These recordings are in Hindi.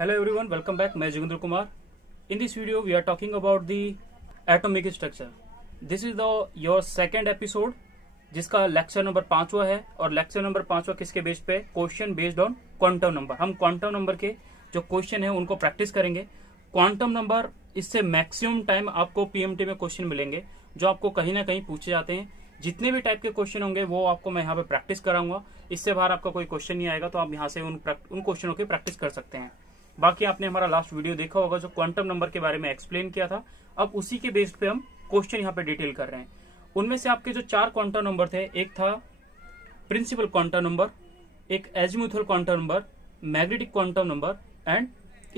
Hello everyone, welcome back. मैं Joginder Kumar. In this video we are talking about the atomic structure. This is the your second episode जिसका लेक्चर नंबर 5वां है और लेक्चर नंबर 5वां किसके बेस पे? Question based on quantum number. हम क्वांटम नंबर के जो क्वेश्चन है उनको प्रैक्टिस करेंगे. क्वांटम नंबर इससे मैक्सिमम टाइम आपको पीएमटी में क्वेश्चन मिलेंगे जो आपको कहीं ना कहीं पूछे जाते हैं. जितने भी टाइप के क्वेश्चन होंगे वो आपको मैं यहाँ पे प्रैक्टिस कराऊंगा. इससे बाहर आपका कोई क्वेश्चन नहीं आएगा तो आप यहाँ से उन क्वेश्चनों की प्रैक्टिस कर सकते हैं. बाकी आपने हमारा लास्ट वीडियो देखा होगा जो क्वांटम नंबर के बारे में एक्सप्लेन किया था. अब उसी के बेस्ड पे हम क्वेश्चन यहाँ पे डिटेल कर रहे हैं. उनमें से आपके जो 4 क्वांटम नंबर थे, एक था प्रिंसिपल क्वांटम नंबर, एक azimuthal quantum number, magnetic quantum number and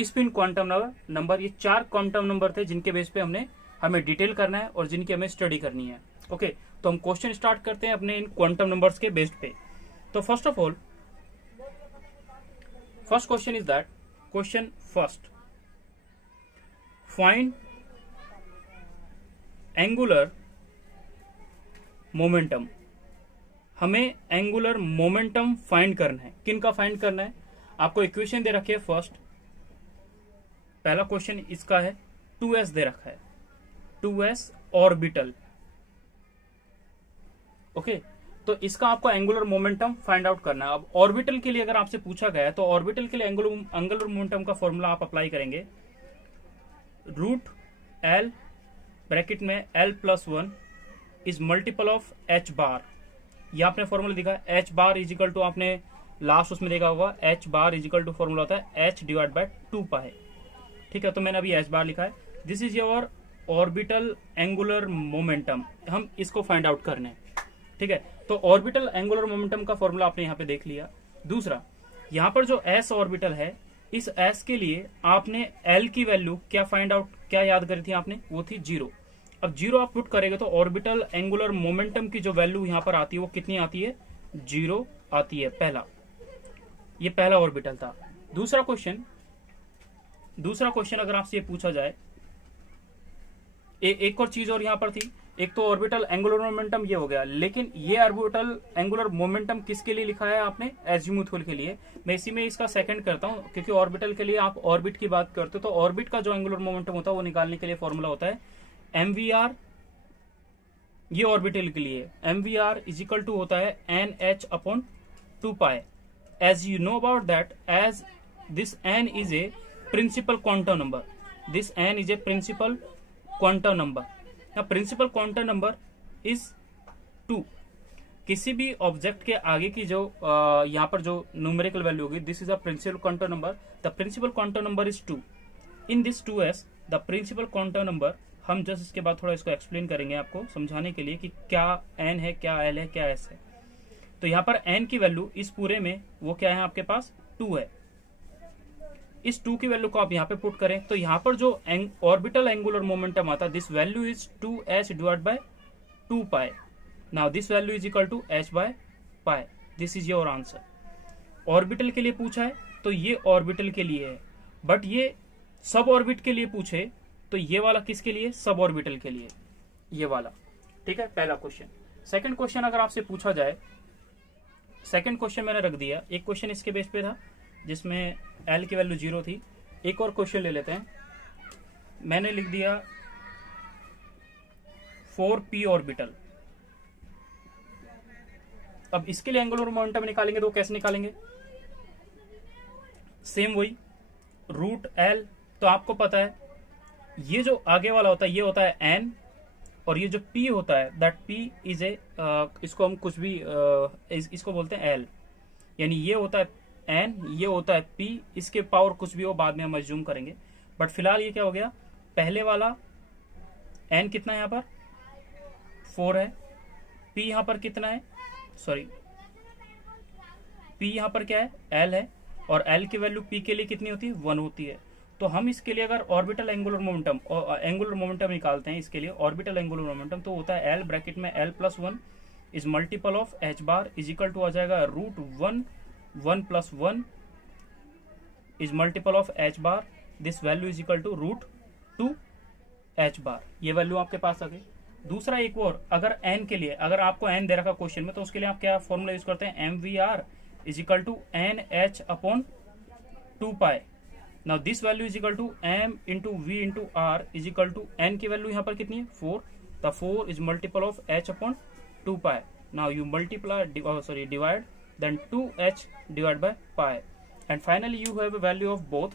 spin quantum number. ये 4 क्वांटम नंबर थे जिनके बेस पे हमें डिटेल करना है और जिनकी हमें स्टडी करनी है. ओके, तो हम क्वेश्चन स्टार्ट करते हैं अपने इन क्वांटम नंबर्स के बेस्ड पे. तो first of all first question is that question first, find angular momentum. हमें एंगुलर मोमेंटम फाइंड करना है. किन का फाइंड करना है? आपको इक्वेशन दे रखी है. फर्स्ट पहला क्वेश्चन इसका है 2s दे रखा है, 2s ऑर्बिटल. ओके, तो इसका आपको एंगुलर मोमेंटम फाइंड आउट करना है. अब ऑर्बिटल के लिए अगर आपसे पूछा गया है तो ऑर्बिटल के लिए एंगुलर मोमेंटम का फॉर्मूला आप अप्लाई करेंगे. रूट एल ब्रैकेट में l+1 is multiple of h bar. यह आपने फॉर्मूला दिखा है. h bar is equal to, आपने लास्ट उसमें देखा होगा, h bar is equal to formula होता है h/2π. ठीक है, तो मैंने अभी h बार लिखा है. This is your orbital angular momentum. हम इसको फाइंड आउट करने हैं. ठीक है, तो ऑर्बिटल एंगुलर मोमेंटम का फॉर्मूला आपने यहाँ पे देख लिया. दूसरा, यहाँ पर जो s ऑर्बिटल है, इस s के लिए आपने l की वैल्यू क्या याद करी थी आपने? वो थी 0. अब 0 आप पुट करेंगे तो ऑर्बिटल एंगुलर मोमेंटम की जो वैल्यू यहाँ पर आती है वो कितनी आती है? 0 आती है. ये पहला ऑर्बिटल था. दूसरा क्वेश्चन अगर आपसे ये पूछा जाए, एक और चीज और यहाँ पर थी. एक तो ऑर्बिटल एंगुलर मोमेंटम ये हो गया, लेकिन ये ऑर्बिटल एंगुलर मोमेंटम किसके लिए लिखा है आपने? एजीमुथल के लिए. मैं इसी में इसका सेकंड करता हूं क्योंकि ऑर्बिटल के लिए आप ऑर्बिट की बात करते हो तो ऑर्बिट का जो एंगुलर मोमेंटम होता है वो निकालने के लिए फॉर्मूला होता है mvr. ये ऑर्बिटल के लिए mvr इज इक्वल टू होता है nh/2π. As you know about that, as this n is a principal quantum number. This n is a principal quantum number. Principal quantum number is 2. किसी भी ऑब्जेक्ट के आगे की जो यहाँ पर जो न्यूमेरिकल वैल्यू होगी, this is a principal quantum number. The principal quantum number is 2. In this 2s the principal quantum number, हम जस्ट इसके बाद थोड़ा इसको एक्सप्लेन करेंगे आपको समझाने के लिए कि क्या n है, क्या l है, क्या s है. तो यहाँ पर n की वैल्यू इस पूरे में वो क्या है आपके पास? 2 है. इस 2 की वैल्यू को आप यहाँ पे पुट करें तो यहाँ पर जो ऑर्बिटल एंगुलर मोमेंटम आता है, this value is 2h/2π. Now this value is equal to h/π. This is your answer. Orbital के लिए पूछा है तो ये ऑर्बिटल के लिए है, बट ये सब ऑर्बिट के लिए पूछे तो ये वाला किसके लिए? सब ऑर्बिटल के लिए, ये वाला. ठीक है, पहला क्वेश्चन. सेकंड क्वेश्चन अगर आपसे पूछा जाए, सेकंड क्वेश्चन मैंने रख दिया. एक क्वेश्चन इसके बेस पे था जिसमें l की वैल्यू 0 थी. एक और क्वेश्चन ले लेते हैं. मैंने लिख दिया 4p ऑर्बिटल. अब इसके लिए एंगुलर मोमेंटम निकालेंगे तो कैसे निकालेंगे? सेम वही रूट l. तो आपको पता है ये जो आगे वाला होता है ये होता है n, और ये जो p होता है दैट p इज ए, इसको हम कुछ भी इसको बोलते हैं l. यानी ये होता है n, ये होता है p. इसके पावर कुछ भी हो बाद में हम अज्यूम करेंगे, बट फिलहाल ये क्या हो गया? पहले वाला n कितना है यहाँ पर? 4 है. p यहाँ पर कितना है? सॉरी, p यहाँ पर क्या है? l है. और l की वैल्यू p के लिए कितनी होती है? 1 होती है. तो हम इसके लिए अगर ऑर्बिटल एंगुलर मोमेंटम निकालते हैं, इसके लिए ऑर्बिटल एंगुलर मोमेंटम तो होता है l ब्रैकेट में l+1 is multiple of h bar is equal to आ जाएगा root 1 is multiple of h bar. This value is equal to root 2 h bar. ये वैल्यू आपके पास आ गई. दूसरा एक और, अगर n के लिए, अगर आपको n दे रखा क्वेश्चन में तो उसके लिए आप क्या फॉर्मूला यूज करते हैं? mvr is equal to nh/2π. Now this value is equal to m into V into R is equal to n की वैल्यू यहाँ पर कितनी है 4, the 4 is multiple of h upon 2 pi. Now you multiply divide then 2h divide by pi and finally you have a value of both.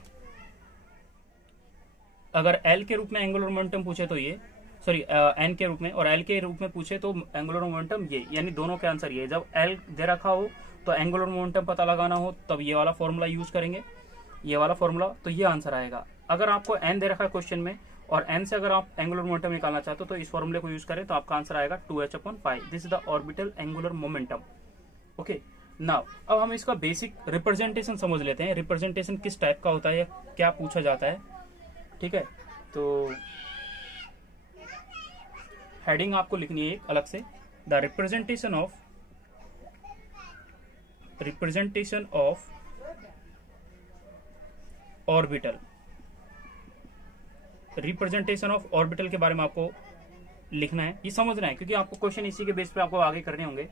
अगर l के रूप में एंगुलर मोमेंटम पूछे तो ये n के रूप में और l के रूप में पूछे तो एंगुलर मोमेंटम ये, यानी दोनों के आंसर ये. जब l दे रखा हो तो एंगुलर मोमेंटम पता लगाना हो तब ये वाला फॉर्मूला यूज करेंगे, ये वाला फॉर्मूला, तो ये आंसर आएगा. अगर आपको n दे रखा है क्वेश्चन में और n से अगर आप एंगुलर मोमेंटम निकालना चाहते हो तो इस फॉर्मूले को यूज करें तो आपका आंसर आएगा 2h upon pi. This is the orbital angular momentum. Okay, now अब हम इसका बेसिक रिप्रेजेंटेशन समझ लेते हैं. रिप्रेजेंटेशन किस टाइप का होता है, क्या पूछा जाता है. ठीक है, तो हेडिंग आपको लिखनी है एक अलग से, the representation of orbital. Representation of orbital के बारे में आपको लिखना है, ये समझना है क्योंकि आपको क्वेश्चन इसी के बेस पे आपको आगे करने होंगे.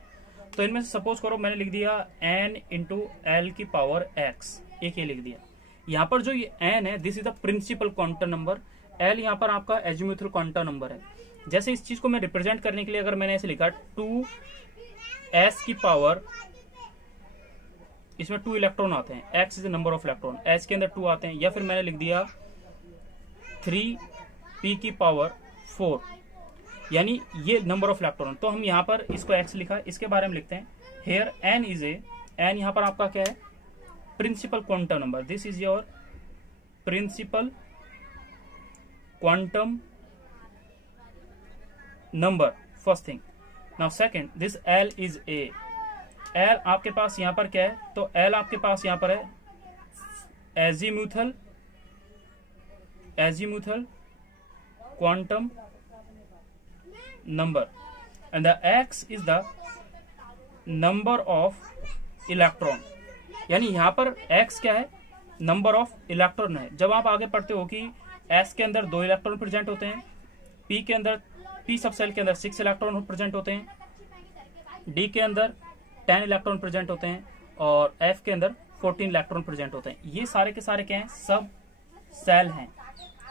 तो इनमें से सपोज करो मैंने लिख दिया n इंटू एल की पावर x, एक ये लिख दिया. यहाँ पर जो ये n है this is the principal quantum number, l यहाँ पर आपका एजीमुथल क्वांटम नंबर है. जैसे इस चीज को मैं रिप्रेजेंट करने के लिए अगर मैंने ऐसे लिखा 2s की पावर, इसमें 2 इलेक्ट्रॉन आते हैं, x is the number of electron, s के अंदर 2 आते हैं, या फिर मैंने लिख दिया 3p की पावर 4, यानी ये नंबर ऑफ इलेक्ट्रॉन. तो हम यहाँ पर इसको x लिखा, इसके बारे में लिखते हैं हेयर n इज n यहाँ पर आपका क्या है principal quantum number. This is your principal quantum number, first thing. Now second, this l is a. l आपके पास यहाँ पर क्या है, तो l आपके पास यहाँ पर है azimuthal quantum number and the x is the number of electron. यानी यहां पर x क्या है, नंबर ऑफ इलेक्ट्रॉन है. जब आप आगे पढ़ते हो कि s के अंदर 2 इलेक्ट्रॉन प्रेजेंट होते हैं, p सब सेल के अंदर 6 इलेक्ट्रॉन प्रेजेंट होते हैं, d के अंदर 10 इलेक्ट्रॉन प्रेजेंट होते हैं और f के अंदर 14 इलेक्ट्रॉन प्रेजेंट होते हैं. ये सारे के सारे क्या हैं, सब सेल हैं.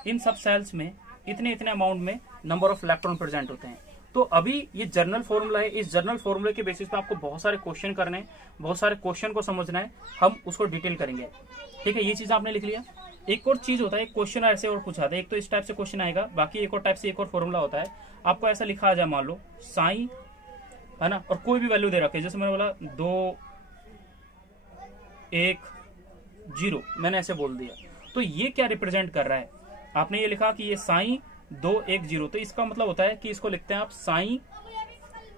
इन सब सेल्स में इतने अमाउंट में नंबर ऑफ इलेक्ट्रॉन प्रेजेंट होते हैं. तो अभी ये जर्नल फॉर्मूला है, इस जर्नल फॉर्मूले के बेसिस पे आपको बहुत सारे क्वेश्चन करने हैं, बहुत सारे क्वेश्चन को समझना है, हम उसको डिटेल करेंगे. ठीक है, ये चीज आपने लिख लिया. एक और चीज होता है, क्वेश्चन ऐसे और पूछा था, एक तो इस टाइप से क्वेश्चन आएगा, बाकी एक और टाइप से एक और फॉर्मूला होता है. आपको ऐसा लिखा आ जाए, मान लो साइन है ना, और कोई भी वैल्यू दे रखे, जैसे मैंने बोला 2 1 0, मैंने ऐसे बोल दिया. तो ये क्या रिप्रेजेंट कर रहा है, आपने ये लिखा कि ये साइन 2 1 0, तो इसका मतलब होता है कि इसको लिखते हैं आप साइन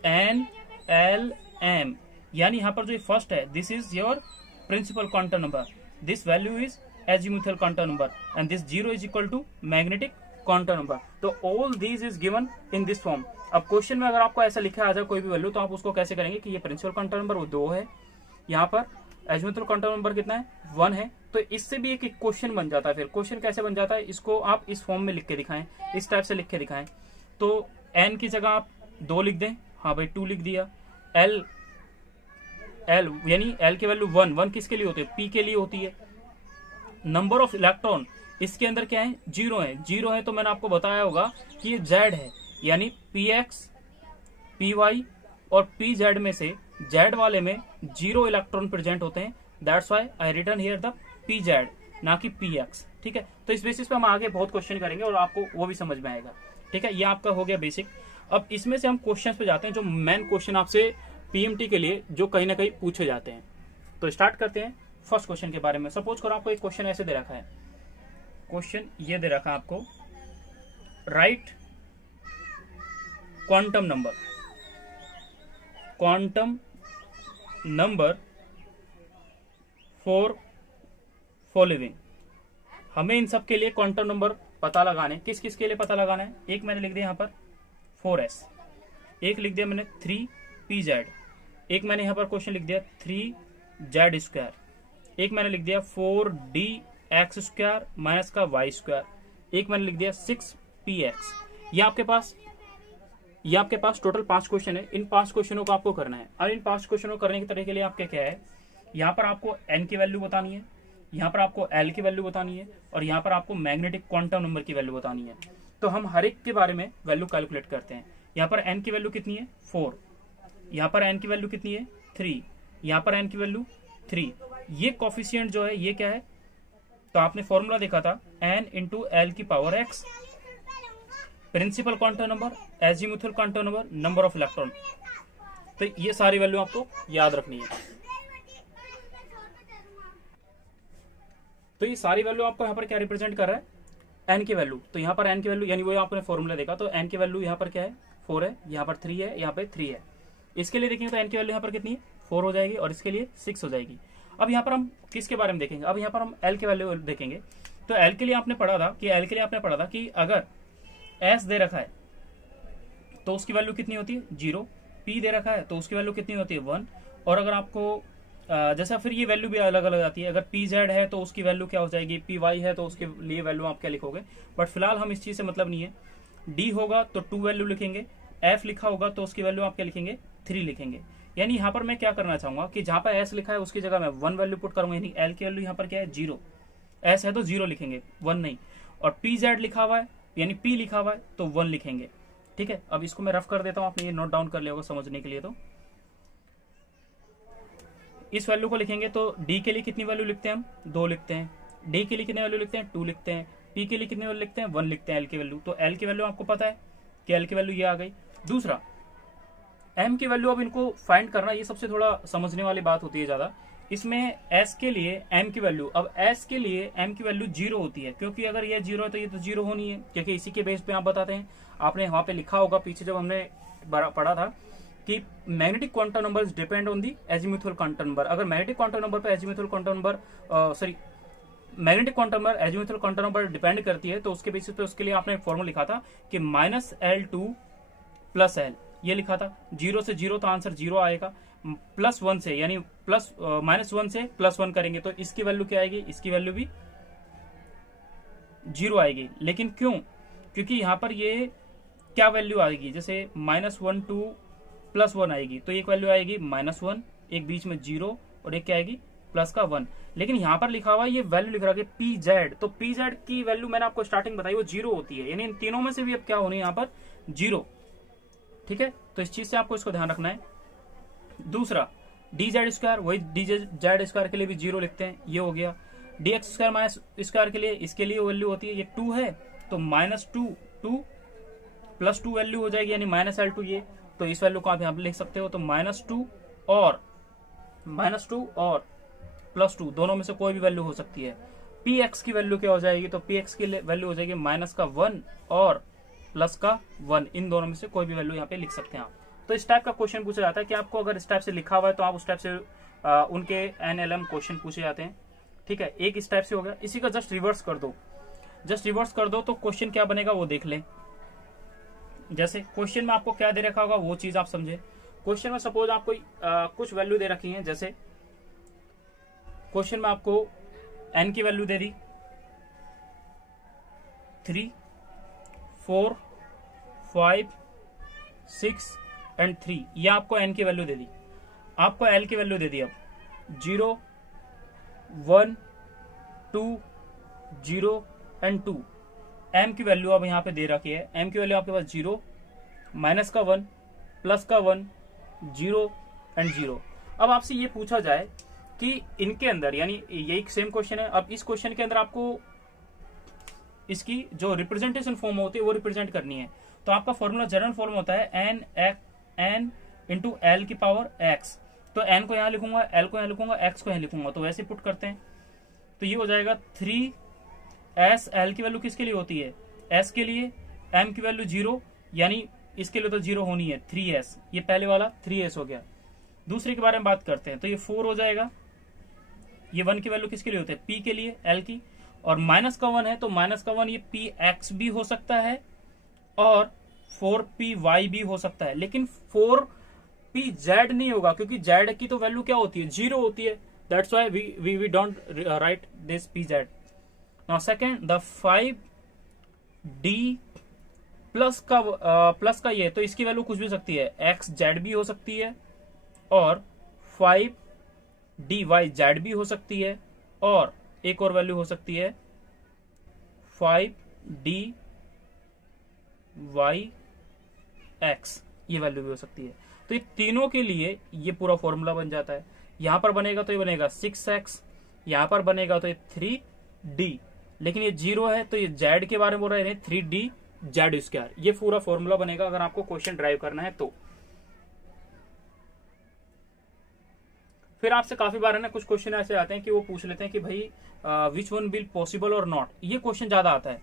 NLM, यानी यहां पर जो फर्स्ट है this is your principal quantum number, this value is azimuthal quantum number and this 0 is equal to magnetic quantum number. तो all these is given in this form. अब क्वेश्चन में अगर आपको ऐसा लिखा आ जाए कोई भी वैल्यू, तो आप उसको कैसे करेंगे कि ये प्रिंसिपल क्वांटम नंबर वो 2 है, यहाँ पर एजीमुथल क्वांटम नंबर कितना है 1 है. तो इससे भी एक क्वेश्चन बन जाता है. फिर क्वेश्चन कैसे बन जाता है, इसको आप इस फॉर्म में लिख के दिखाएं, इस टाइप से लिख के दिखाएं. तो n की जगह आप 2 लिख दें, हाँ भाई 2 लिख दिया. l यानी l की वैल्यू 1 किसके लिए होती है, p के लिए होती है. नंबर ऑफ इलेक्ट्रॉन इसके अंदर क्या है, 0 है. तो मैंने आपको बताया होगा कि ये z है, यानी px py और pz में से z वाले में 0 इलेक्ट्रॉन प्रेजेंट होते हैं. That's why I return here the pz, ना कि px. ठीक है, तो इस बेसिस पे हम आगे बहुत क्वेश्चन करेंगे और आपको वो भी समझ में आएगा. ठीक है, ये आपका हो गया बेसिक. अब इसमें से हम क्वेश्चन पे जाते हैं, जो मेन क्वेश्चन आपसे पीएमटी के लिए जो कहीं ना कहीं पूछे जाते हैं. तो स्टार्ट करते हैं फर्स्ट क्वेश्चन के बारे में. सपोज करो आपको एक क्वेश्चन ऐसे दे रखा है, क्वेश्चन ये दे रखा है आपको, right quantum number for following. हमें इन सब के लिए क्वांटम नंबर पता लगाने, किस किस के लिए पता लगाना है. एक मैंने लिख दिया यहाँ पर 4s, एक लिख दिया मैंने 3pz, एक मैंने यहाँ पर क्वेश्चन लिख दिया 3z², एक मैंने लिख दिया 4dx² माइनस का y², एक मैंने लिख दिया 6px. ये आपके पास टोटल 5 क्वेश्चन है. इन 5 क्वेश्चनों को आपको करना है. और इन 5 क्वेश्चनों को करने के तरीके के लिए आपके क्या है, यहाँ पर आपको n की वैल्यू बतानी है, यहाँ पर आपको एल की वैल्यू बतानी है और यहाँ पर आपको मैग्नेटिक क्वांटम नंबर की वैल्यू बतानी है। तो हम हर एक के बारे में वैल्यू कैलकुलेट करते हैं। यहाँ पर एन की वैल्यू कितनी है 4, यहाँ पर एन की वैल्यू कितनी है 3, यहाँ पर एन की वैल्यू 3। ये कॉफिशिएंट जो है ये क्या है, तो आपने फॉर्मूला देखा था एन इंटू एल की power X, principal quantum number, azimuthal quantum number, number of electron. तो ये सारी वैल्यू आपको याद रखनी है। तो ये सारी वैल्यू आपको यहाँ पर क्या रिप्रेजेंट कर रहा है, एन की वैल्यू। तो यहाँ पर एन की वैल्यू यानी वो आपने फॉर्मूला देखा, तो एन की वैल्यू यहाँ पर क्या है 4 है, यहाँ पर 3 है, यहाँ पे 3 है। इसके लिए देखेंगे तो एन की वैल्यू यहाँ पर कितनी है 4 हो जाएगी और इसके लिए 6 हो जाएगी। अब यहाँ पर हम किसके बारे में देखेंगे, अब यहाँ पर हम एल की वैल्यू देखेंगे। तो एल के लिए आपने पढ़ा था कि अगर एस दे रखा है तो उसकी वैल्यू कितनी होती है 0, पी दे रखा है तो उसकी वैल्यू कितनी होती है 1। और अगर आपको जैसा फिर ये वैल्यू भी अलग अलग आती है, अगर पी जेड है तो उसकी वैल्यू क्या हो जाएगी, पी वाई है तो उसके लिए वैल्यू आप क्या लिखोगे। बट फिलहाल हम इस चीज से मतलब नहीं है। डी होगा तो 2 वैल्यू लिखेंगे, एफ लिखा होगा तो उसकी वैल्यू आप क्या लिखेंगे 3 लिखेंगे। यानी यहाँ पर मैं क्या करना चाहूंगा कि जहां पर एस लिखा है उसकी जगह मैं 1 वैल्यू पुट करूंगा, यानी एल की वैल्यू यहाँ पर क्या है 0, एस है तो 0 लिखेंगे 1 नहीं। और पी जेड लिखा हुआ है यानी पी लिखा हुआ है तो 1 लिखेंगे। ठीक है, अब इसको मैं रफ कर देता हूं, आपने ये नोट डाउन कर लिया होगा समझने के लिए। तो इस वैल्यू को लिखेंगे तो डी के लिए कितनी वैल्यू लिखते हैं हम 2 लिखते हैं, डी के लिए कितनी वैल्यू लिखते हैं 2 लिखते हैं, पी के लिए कितनी वैल्यू लिखते हैं 1 लिखते हैं एल की वैल्यू। तो एल की वैल्यू आपको पता है कि एल की वैल्यू ये आ गई। दूसरा एम की वैल्यू, अब इनको फाइंड करना ये सबसे थोड़ा समझने वाली बात होती है ज्यादा। इसमें एस के लिए एम की वैल्यू, अब एस के लिए एम की वैल्यू 0 होती है, क्योंकि अगर ये 0 है तो ये तो 0 होनी है, क्योंकि इसी के बेस पे आप बताते हैं। आपने वहां पे लिखा होगा पीछे जब हमने पढ़ा था कि magnetic quantum numbers depend on the azimuthal quantum number. अगर मैग्नेटिक क्वांटम नंबर पे azimuthal quantum number magnetic quantum number azimuthal quantum number depend करती है, तो उसके बेसिस पे उसके लिए आपने एक फॉर्मूला लिखा था कि -L2 + L, ये लिखा था। 0 से 0 तो आंसर 0 आएगा, +1 से यानी -1 से +1 करेंगे तो इसकी वैल्यू क्या आएगी, इसकी वैल्यू भी 0 आएगी। लेकिन क्यों, क्योंकि यहाँ पर ये क्या वैल्यू आएगी, जैसे -1 2 +1 आएगी तो एक वैल्यू आएगी -1, एक बीच में 0 और एक क्या आएगी +1। लेकिन यहाँ पर लिखा हुआ है ये वैल्यू लिख रहा है पी जेड, तो पी जेड की वैल्यू मैंने आपको स्टार्टिंग बताई वो 0 होती है, यानी इन तीनों में से भी अब क्या होनी है यहाँ पर 0। ठीक है, तो इस चीज से आपको इसको ध्यान रखना है। दूसरा डी जेड स्क्वायर, वही डी जेड स्क्वायर के लिए भी 0 लिखते हैं, ये हो गया। D x square minus square के लिए, इसके लिए वैल्यू होती है ये 2 है तो -2 +2 वैल्यू हो जाएगी, यानी -L2 ये, तो इस वैल्यू को आप यहाँ पे लिख सकते हो। तो -2 और +2 दोनों में से कोई भी वैल्यू हो सकती है। पी एक्स की वैल्यू क्या हो जाएगी, तो पी एक्स की वैल्यू हो जाएगी -1 और +1, इन दोनों में से कोई भी वैल्यू यहाँ पे लिख सकते हैं आप। तो इस टाइप का क्वेश्चन पूछा जाता है कि आपको अगर इस टाइप से लिखा हुआ है तो आप उस टाइप से उनके एनएलएम क्वेश्चन पूछे जाते हैं। ठीक है, एक इस टाइप से हो गया। इसी का जस्ट रिवर्स कर दो तो क्वेश्चन क्या बनेगा वो देख लें। जैसे क्वेश्चन में आपको क्या दे रखा होगा वो चीज आप समझे। क्वेश्चन में सपोज आपको कुछ वैल्यू दे रखी है, जैसे क्वेश्चन में आपको एन की वैल्यू दे दी 3 4 5 6 एंड 3, ये आपको एन की वैल्यू दे दी। आपको एल की वैल्यू दे दी अब 0 1 2 0 एंड 2। एम की वैल्यू अब यहाँ पे दे रखी है, एम की वैल्यू आपके पास 0 -1 +1 0 एंड 0। अब आपसे ये पूछा जाए कि इनके अंदर, यानी यही सेम क्वेश्चन है, अब इस क्वेश्चन के अंदर आपको इसकी जो रिप्रेजेंटेशन फॉर्म होती है वो रिप्रेजेंट करनी है। तो आपका फॉर्मूला, जनरल फॉर्मूला होता है n × l की पावर x। तो n को यहाँ लिखूंगा, l को यहाँ लिखूंगा, x को यहाँ लिखूंगा, तो वैसे पुट करते हैं तो ये हो जाएगा 3s। l की वैल्यू किसके लिए होती है, s के लिए। m की वैल्यू 0, यानी इसके लिए तो 0 होनी है 3s, ये पहले वाला 3s हो गया। दूसरे के बारे में बात करते हैं तो ये 4 हो जाएगा। ये 1 की वैल्यू किसके लिए होती है, p के लिए, l की। और -1 है तो -1 ये px भी हो सकता है और 4py भी हो सकता है, लेकिन 4pz नहीं होगा, क्योंकि z की तो वैल्यू क्या होती है 0 होती है। That's why we don't write this pz। Now second, the 5d plus का ये, तो इसकी वैल्यू कुछ भी सकती है, xz भी हो सकती है और 5dyz भी हो सकती है और एक और वैल्यू हो सकती है 5d y x, ये वैल्यू भी हो सकती है। तो ये तीनों के लिए ये पूरा फॉर्मूला बन जाता है। यहां पर बनेगा तो ये बनेगा 6x, यहां पर बनेगा तो ये 3d, लेकिन ये 0 है तो ये z के बारे में बोल रहे हैं 3d z²। ये पूरा फॉर्मूला बनेगा अगर आपको क्वेश्चन ड्राइव करना है तो। फिर आपसे काफी बार है ना कुछ क्वेश्चन ऐसे आते हैं कि वो पूछ लेते हैं कि भाई विच वन विल पॉसिबल और नॉट, ये क्वेश्चन ज्यादा आता है।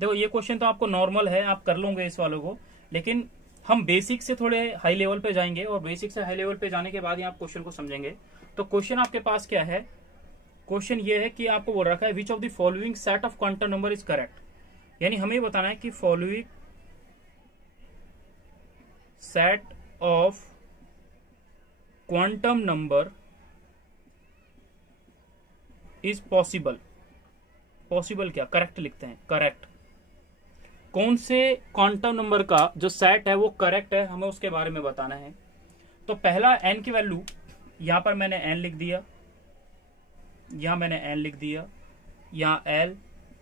देखो ये क्वेश्चन तो आपको नॉर्मल है, आप कर लोगे इस वालों को, लेकिन हम बेसिक से थोड़े हाई लेवल पे जाएंगे और बेसिक से हाई लेवल पे जाने के बाद ही आप क्वेश्चन को समझेंगे। तो क्वेश्चन आपके पास क्या है, क्वेश्चन ये है कि आपको बोल रखा है which of the following set of quantum number is correct, यानी हमें बताना है कि following set of quantum number is possible. Possible क्या, करेक्ट लिखते हैं, करेक्ट। कौन से क्वांटम नंबर का जो सेट है वो करेक्ट है, हमें उसके बारे में बताना है। तो पहला n की वैल्यू, यहां पर मैंने n लिख दिया, यहां मैंने n लिख दिया, यहां l,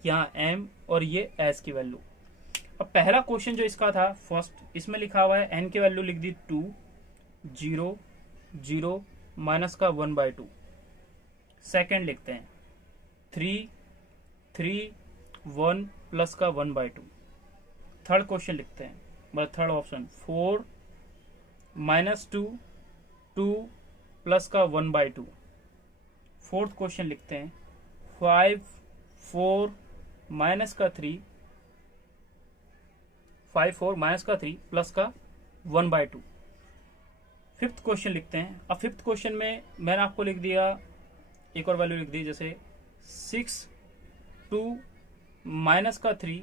यहां m और ये s की वैल्यू। अब पहला क्वेश्चन जो इसका था फर्स्ट, इसमें लिखा हुआ है n की वैल्यू लिख दी 2, 0, 0 माइनस का 1/2। सेकेंड लिखते हैं 3, 3, 1 प्लस का 1/2। थर्ड क्वेश्चन लिखते हैं, मतलब थर्ड ऑप्शन 4 माइनस 2, 2 प्लस का 1/2। फोर्थ क्वेश्चन लिखते हैं 5, 4 माइनस का 3, 5, 4 माइनस का 3 प्लस का 1/2। फिफ्थ क्वेश्चन लिखते हैं। अब फिफ्थ क्वेश्चन में मैंने आपको लिख दिया, एक और वैल्यू लिख दी, जैसे 6, 2 माइनस का 3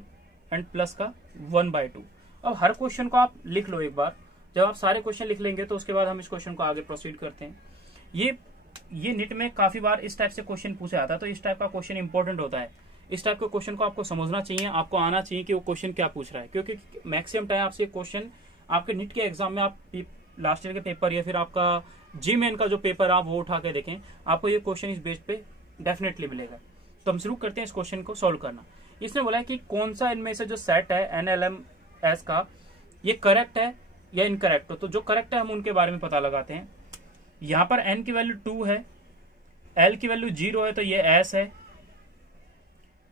एंड प्लस का 1/2। अब हर क्वेश्चन को आप लिख लो एक बार, जब आप सारे क्वेश्चन लिख लेंगे तो उसके बाद हम इस क्वेश्चन को आगे प्रोसीड करते हैं। ये निट में काफी बार इस टाइप से क्वेश्चन पूछा जाता है, तो इस टाइप का क्वेश्चन इंपॉर्टेंट होता है। इस टाइप के क्वेश्चन को आपको समझना चाहिए, आपको आना चाहिए कि वो क्वेश्चन क्या पूछ रहा है, क्योंकि मैक्सिमम टाइम आपसे क्वेश्चन आपके निट के एग्जाम में, आप लास्ट ईयर के पेपर या फिर आपका GMAN का जो पेपर आप वो उठा के देखें, आपको ये क्वेश्चन इस बेस पे डेफिनेटली मिलेगा। तो हम शुरू करते हैं इस क्वेश्चन को सॉल्व करना। इसने बोला है कि कौन सा इनमें से जो सेट है NLMS का, ये करेक्ट है या इनकरेक्ट हो। तो जो करेक्ट है हम उनके बारे में पता लगाते हैं। यहां पर n की वैल्यू 2 है, l की वैल्यू 0 है तो ये s है,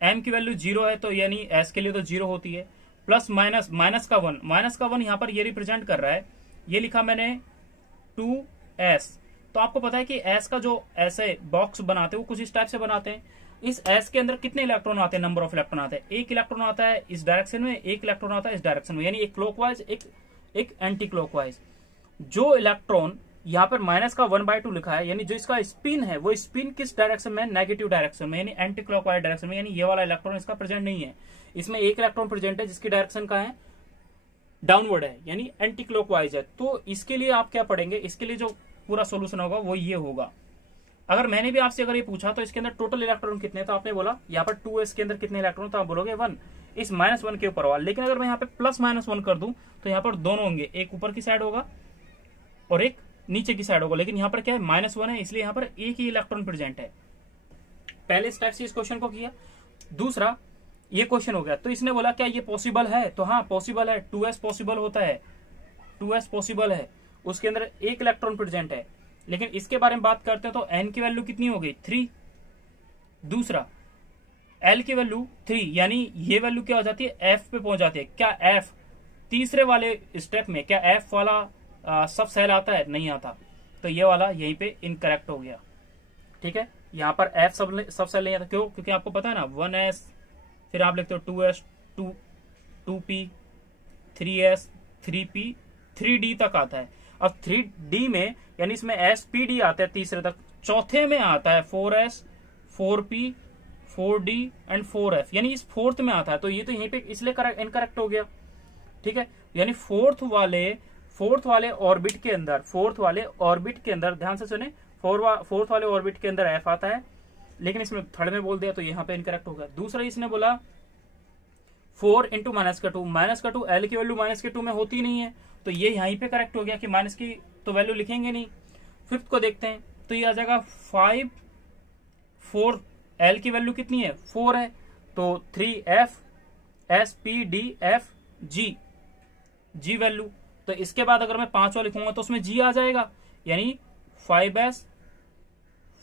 m की वैल्यू 0 है तो यानी s के लिए तो 0 होती है, प्लस माइनस, माइनस का 1, माइनस का 1 यहां पर ये रिप्रेजेंट कर रहा है, ये लिखा मैंने 2s। तो आपको पता है कि s का जो ऐसे बॉक्स बनाते हैं वो कुछ इस टाइप से बनाते हैं। इस s के अंदर कितने इलेक्ट्रॉन आते हैं, नंबर ऑफ इलेक्ट्रॉन आते हैं, एक इलेक्ट्रॉन आता है इस डायरेक्शन में, एक इलेक्ट्रॉन आता है इस डायरेक्शन में, यानी एक क्लॉकवाइज एक एंटी क्लॉकवाइज। जो इलेक्ट्रॉन यहाँ पर माइनस का 1/2 लिखा है, यानी जो इसका स्पिन है वो स्पिन किस डायरेक्शन में, नेगेटिव डायरेक्शन में, यानी एंटी क्लॉकवाइज डायरेक्शन में, यानी ये वाला इलेक्ट्रॉन इसका प्रेजेंट नहीं है। इसमें एक इलेक्ट्रॉन प्रेजेंट है जिसकी डायरेक्शन का है डाउनवर्ड है, यानी एंटी क्लॉकवाइज है। तो इसके लिए आप क्या पढ़ेंगे, इसके लिए जो पूरा सोल्यूशन होगा वो ये होगा। अगर मैंने भी आपसे अगर ये पूछा तो इसके अंदर टोटल इलेक्ट्रॉन कितने, तो आपने बोला यहाँ पर 2s के अंदर कितने इलेक्ट्रॉन, तो आप बोलोगे 1, इस -1 के ऊपर वाला। लेकिन अगर मैं यहाँ पे +-1 कर दूं तो यहाँ पर दोनों होंगे, एक ऊपर की साइड होगा और एक नीचे की साइड होगा। लेकिन यहाँ पर क्या है, -1 है, इसलिए यहाँ पर एक ही इलेक्ट्रॉन प्रेजेंट है। पहले इस टाइप से इस क्वेश्चन को किया। दूसरा ये क्वेश्चन हो गया, तो इसने बोला क्या ये पॉसिबल है, तो हाँ पॉसिबल है, 2s पॉसिबल होता है, 2s पॉसिबल है, उसके अंदर एक इलेक्ट्रॉन प्रेजेंट है। लेकिन इसके बारे में बात करते हैं तो n की वैल्यू कितनी हो गई, 3। दूसरा l की वैल्यू 3, यानी ये वैल्यू क्या हो जाती है, f पे पहुंच जाती है। क्या f तीसरे वाले स्टेप में क्या f वाला सब सेल आता है, नहीं आता, तो ये वाला यहीं पे इनकरेक्ट हो गया। ठीक है, यहाँ पर f सब सेल नहीं आता, क्यों, क्योंकि आपको पता है ना 1s, फिर आप लिखते हो 2s, 2p, 3s, 3p, 3d तक आता है। अब 3d में यानी इसमें spd आता है तीसरे तक, चौथे में आता है 4s, 4p, 4d and 4f, यानी इस फोर्थ में आता है। तो ये तो यहीं पे इसलिए इनकरेक्ट हो गया। ठीक है, यानी फोर्थ वाले ऑर्बिट के अंदर ध्यान से सुने, फोर्थ वाले ऑर्बिट के अंदर f आता है, लेकिन इसमें थर्ड में बोल दिया तो यहाँ पे इनकरेक्ट होगा। दूसरा इसने बोला 4 इंटू -2 l की वैल्यू -2 में होती नहीं है, तो ये यहीं पे करेक्ट हो गया कि माइनस की तो वैल्यू लिखेंगे नहीं। फिफ्थ को देखते हैं, तो ये आ जाएगा 5, 4 एल की वैल्यू कितनी है 4 है, तो 3f s p d f g g value. तो इसके बाद अगर मैं 5वां लिखूंगा तो उसमें g आ जाएगा, यानी 5s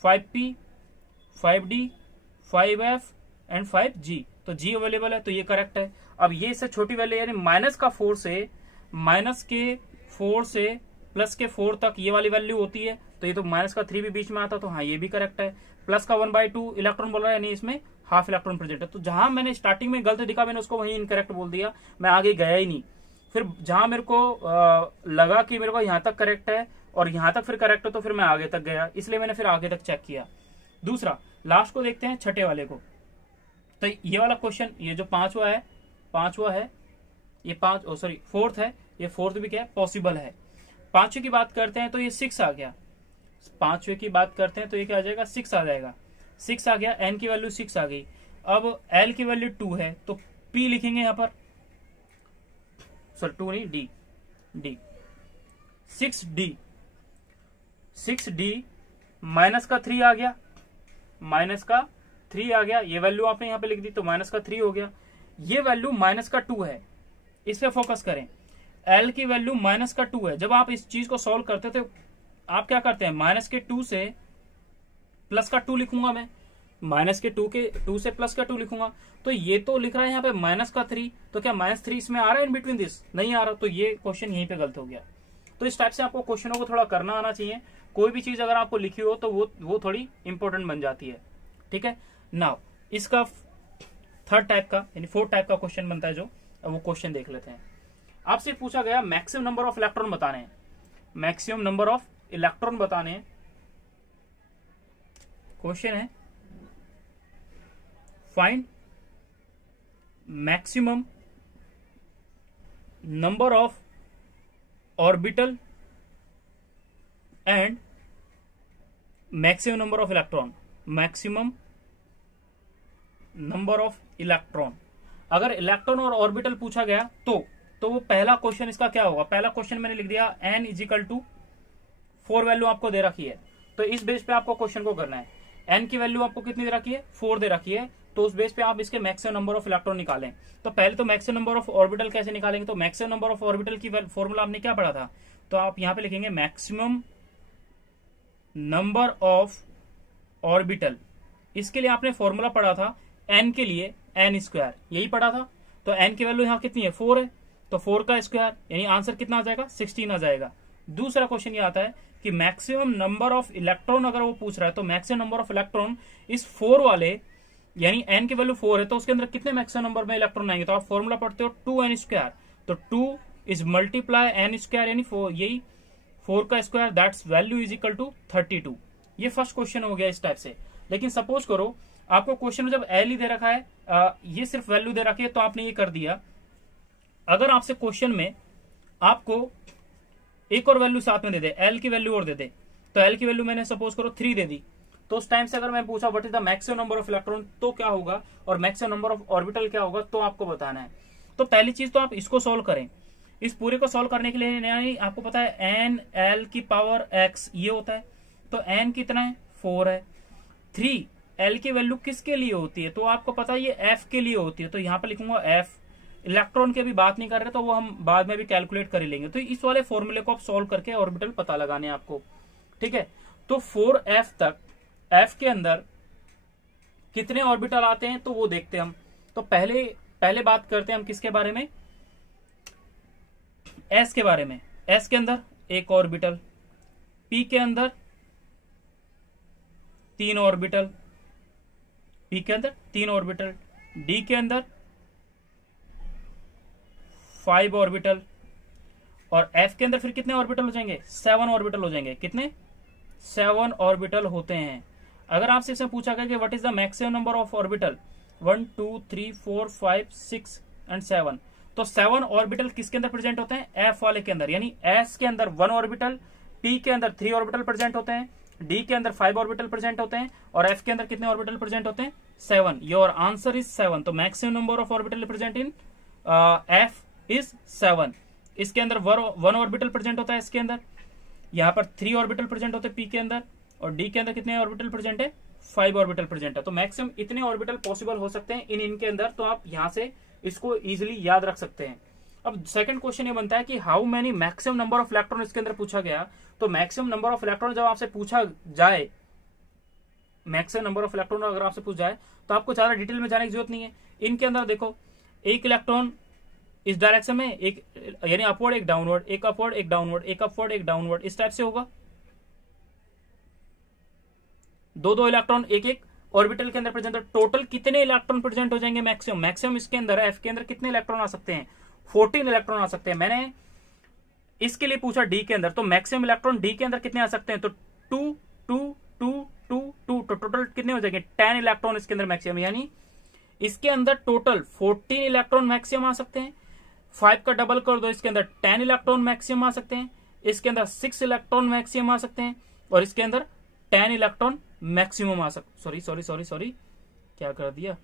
5p 5d 5f and 5g। तो g अवेलेबल है, तो ये करेक्ट है। अब ये इससे छोटी वैल्यू यानी माइनस के 4 से प्लस के 4 तक ये वाली वैल्यू होती है, तो ये तो माइनस का 3 भी बीच में आता, तो हाँ ये भी करेक्ट है। प्लस का 1/2 इलेक्ट्रॉन बोल रहा है, यानी इसमें हाफ इलेक्ट्रॉन प्रेजेंट है। तो जहां मैंने स्टार्टिंग में गलत दिखा मैंने उसको वहीं इनकरेक्ट बोल दिया, मैं आगे गया ही नहीं। फिर जहां मेरे को लगा कि मेरे को यहां तक करेक्ट है और यहां तक फिर करेक्ट है, तो फिर मैं आगे तक गया, इसलिए मैंने फिर आगे तक चेक किया। दूसरा लास्ट को देखते हैं, छठे वाले को। तो ये वाला क्वेश्चन, ये जो पांचवा है ये फोर्थ है, ये फोर्थ भी क्या है पॉसिबल है। पांचवे की बात करते हैं तो ये 6 आ गया, पांचवे की बात करते हैं तो ये क्या आ जाएगा 6 आ जाएगा, 6 आ गया, एन की वैल्यू 6 आ गई। अब एल की वैल्यू 2 है तो पी लिखेंगे यहां पर, सॉरी 2 नहीं डी 6d माइनस का 3 आ गया, ये वैल्यू आपने यहां पे लिख दी तो माइनस का 3 हो गया। ये वैल्यू माइनस का 2 है, इस पे फोकस करें। एल की वैल्यू माइनस का 2 है। जब आप इस चीज को सॉल्व करते थे आप क्या करते हैं, माइनस के 2 से प्लस का 2 लिखूंगा मैं, माइनस के 2 से प्लस का 2 लिखूंगा। तो ये तो लिख रहा है यहाँ पे माइनस का 3, तो क्या माइनस 3 इसमें आ रहा है इन बिटवीन दिस, नहीं आ रहा, तो ये क्वेश्चन यहीं पे गलत हो गया। तो इस टाइप से आपको क्वेश्चनों को थोड़ा करना आना चाहिए। कोई भी चीज अगर आपको लिखी हो तो वो थोड़ी इंपॉर्टेंट बन जाती है। ठीक है, नाउ इसका थर्ड टाइप का यानी फोर्थ टाइप का क्वेश्चन बनता है जो, अब वो क्वेश्चन देख लेते हैं। आपसे पूछा गया मैक्सिमम नंबर ऑफ इलेक्ट्रॉन बताने हैं, मैक्सिमम नंबर ऑफ इलेक्ट्रॉन बताने हैं। क्वेश्चन है find maximum number of orbital and maximum number of electron, maximum number of electron. अगर इलेक्ट्रॉन और ऑर्बिटल पूछा गया तो वो पहला क्वेश्चन इसका क्या होगा, पहला क्वेश्चन मैंने लिख दिया n = 4 वैल्यू आपको दे रखी है, तो इस बेस पे आपको क्वेश्चन को करना है। n की वैल्यू आपको कितनी दे रखी है 4 दे रखी है, तो उस बेस पे आप इसके मैक्सिमम नंबर ऑफ इलेक्ट्रॉन निकालें। तो पहले तो मैक्सिमम नंबर ऑफ ऑर्बिटल कैसे निकालेंगे, तो मैक्सिमम नंबर ऑफ ऑर्बिटल की फॉर्मूला आपने क्या पढ़ा था, तो आप यहां पे लिखेंगे मैक्सिमम नंबर ऑफ ऑर्बिटल। इसके लिए आपने फॉर्मूला पढ़ा था n के लिए n², यही पढ़ा था। तो n की वैल्यू यहां कितनी है 4 है, तो 4 का स्क्वायर यानी आंसर कितना आ जाएगा 16 आ जाएगा। दूसरा क्वेश्चन ये आता है कि मैक्सिमम नंबर ऑफ इलेक्ट्रॉन अगर वो पूछ रहा है तो मैक्सिमम नंबर ऑफ इलेक्ट्रॉन इस 4 वाले यानी n की वैल्यू 4 है तो उसके अंदर कितने मैक्सिमम नंबर में इलेक्ट्रॉन आएंगे, तो आप फॉर्मूला पढ़ते हो 2n², तो 2 इज मल्टीप्लाई n² यानी यही 4 का स्क्वायर, दैट्स वैल्यू = 32। ये फर्स्ट क्वेश्चन हो गया इस टाइप से। लेकिन सपोज करो आपको क्वेश्चन में जब एल ही दे रखा है, ये सिर्फ वैल्यू दे रखी है, तो आपने ये कर दिया। अगर आपसे क्वेश्चन में आपको एक और वैल्यू साथ में दे दे, एल की वैल्यू और दे दे, तो एल की वैल्यू मैंने सपोज करो 3 दे दी, तो उस टाइम से अगर मैं पूछा what is the maximum number of electron तो क्या होगा और मैक्सिमम नंबर ऑफ ऑर्बिटल क्या होगा, तो आपको बताना है। तो पहली चीज तो आप इसको सोल्व करें। इस पूरे को सोल्व करने के लिए आपको पता है n(l)x ये होता है, तो n कितना है 4 है। 3 l की वैल्यू किसके लिए होती है, तो आपको पता है ये f के लिए होती है, तो यहां पर लिखूंगा f। इलेक्ट्रॉन की अभी बात नहीं कर रहे तो वो हम बाद में भी कैलकुलेट कर लेंगे। तो इस वाले फॉर्मूले को आप सोल्व करके ऑर्बिटल पता लगाने आपको, ठीक है। तो 4f तक f के अंदर कितने ऑर्बिटल आते हैं तो वो देखते हैं हम। तो पहले बात करते हैं हम किसके बारे में, s के बारे में। s के अंदर एक ऑर्बिटल, p के अंदर 3 ऑर्बिटल, p के अंदर 3 ऑर्बिटल, d के अंदर 5 ऑर्बिटल और f के अंदर फिर कितने ऑर्बिटल हो जाएंगे 7 ऑर्बिटल हो जाएंगे। कितने 7 ऑर्बिटल होते हैं। अगर आपसे इसमें पूछा गया कि what is the maximum number of orbital 1 2 3 4 5 6 and 7, तो 7 ऑर्बिटल किसके अंदर प्रेजेंट होते हैं f वाले के अंदर, यानी s के अंदर 1 ऑर्बिटल, p के अंदर 3 ऑर्बिटल प्रेजेंट होते हैं, d के अंदर 5 ऑर्बिटल प्रेजेंट होते हैं और f के अंदर कितने ऑर्बिटल प्रेजेंट होते हैं 7। Your answer is 7। तो maximum number of orbital present in f is 7। इसके अंदर 1 ऑर्बिटल प्रेजेंट होता है इसके अंदर, यहाँ पर 3 ऑर्बिटल प्रेजेंट होते हैं p के अंदर और d के अंदर कितने ऑर्बिटल प्रेजेंट है 5 ऑर्बिटल प्रेजेंट है। तो मैक्सिमम इतने ऑर्बिटल पॉसिबल हो सकते हैं इनके अंदर, तो आप यहां से इसको इजिली याद रख सकते हैं। अब सेकंड क्वेश्चन ये बनता है कि how many maximum number of electron इसके अंदर पूछा गया। तो मैक्सिमम नंबर ऑफ इलेक्ट्रॉन जब आपसे पूछा जाए, मैक्सिमम नंबर ऑफ इलेक्ट्रॉन अगर आपसे पूछ जाए तो आपको ज्यादा डिटेल में जाने की जरूरत नहीं है। इनके अंदर देखो, एक इलेक्ट्रॉन इस डायरेक्शन में, एक यानी अपवर्ड एक डाउनवर्ड, एक अपवर्ड एक डाउनवर्ड, एक अपवर्ड एक डाउनवर्ड, इस टाइप से होगा। दो इलेक्ट्रॉन एक एक ऑर्बिटल के अंदर प्रेजेंट है। टोटल कितने इलेक्ट्रॉन प्रेजेंट हो जाएंगे मैक्सिमम इसके अंदर, एफ के अंदर कितने इलेक्ट्रॉन आ सकते हैं, 14 इलेक्ट्रॉन आ सकते हैं। मैंने इसके लिए पूछा डी के अंदर, तो मैक्सिमम इलेक्ट्रॉन डी के अंदर कितने आ सकते हैं, तो 2 2 2 2 2, तो टोटल कितने हो जाएंगे 10 इलेक्ट्रॉन इसके अंदर मैक्सिमम, यानी इसके अंदर टोटल 14 इलेक्ट्रॉन मैक्सिमम आ सकते हैं। 5 का डबल कर दो, इसके अंदर 10 इलेक्ट्रॉन मैक्सिमम आ सकते हैं, इसके अंदर 6 इलेक्ट्रॉन मैक्सिमम आ सकते हैं, और इसके अंदर 10 इलेक्ट्रॉन मैक्सिमम आ सकते, सॉरी क्या कर दिया,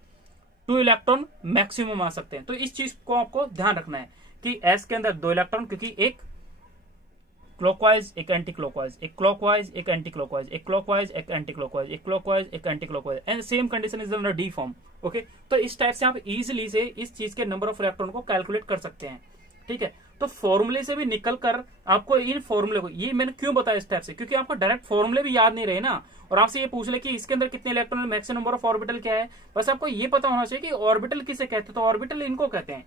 2 इलेक्ट्रॉन मैक्सिमम आ सकते हैं। तो इस चीज को आपको ध्यान रखना है कि एस के अंदर 2 इलेक्ट्रॉन, क्योंकि एक क्लॉकवाइज एक एंटी क्लॉकवाइज, एक क्लॉकवाइज एक एंटी क्लॉकवाइज, एक क्लॉकवाइज एक एंटी क्लॉकवाइज, एक क्लॉकवाइज एक anti clockwise, and same condition is under D form. Okay, तो इस टाइप से आप इजिली से इस चीज के नंबर ऑफ इलेक्ट्रॉन को कैलकुलेट कर सकते हैं। ठीक है, तो फॉर्मूले से भी निकल कर आपको इन फॉर्मूले को, ये मैंने क्यों बताया इस टाइप से, क्योंकि आपको डायरेक्ट फॉर्मूले भी याद नहीं रहे ना, और आपसे ये पूछ ले कि इसके अंदर कितने electron, maximum number of orbital क्या है, बस आपको ये पता होना चाहिए कि ऑर्बिटल किसे कहते हैं, तो ऑर्बिटल इनको कहते हैं।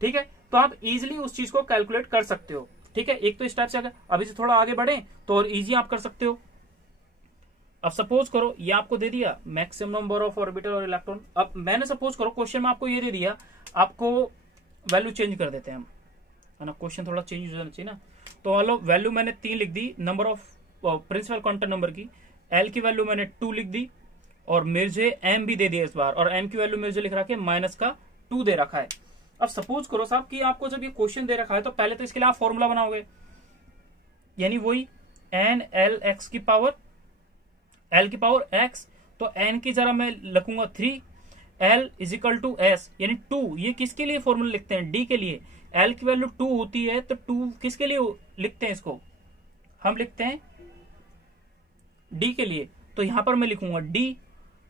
ठीक है, तो आप इजिली उस चीज को कैलकुलेट कर सकते हो। ठीक है, एक तो इस टाइप से अभी से थोड़ा आगे बढ़े तो और इजी आप कर सकते हो। अब सपोज करो ये आपको दे दिया मैक्सिमम नंबर ऑफ ऑर्बिटल और इलेक्ट्रॉन। अब मैंने सपोज करो क्वेश्चन में आपको ये दे दिया, आपको वैल्यू चेंज कर देते हैं हम, है ना, क्वेश्चन थोड़ा चेंज हो जाना चाहिए ना। तो लो वैल्यू मैंने 3 लिख दी number of principal quantum number की, एल की वैल्यू मैंने 2 लिख दी, और मुझे एम भी दे दिया इस बार, और एम की वैल्यू मुझे लिख रखा है -2 दे रखा है। अब सपोज करो साहब कि आपको जब ये क्वेश्चन दे रखा है तो पहले तो इसके लिए आप फॉर्मूला बनाओगे, यानी वही एन एल एक्स की पावर, एल की पावर एक्स, तो एन की जरा मैं लिखूंगा 3, L is equal to S यानी 2। ये किसके लिए फॉर्मूला लिखते हैं, डी के लिए। एल की वैल्यू 2 होती है, तो 2 किसके लिए लिखते हैं, इसको हम लिखते हैं डी के लिए। तो यहां पर मैं लिखूंगा डी,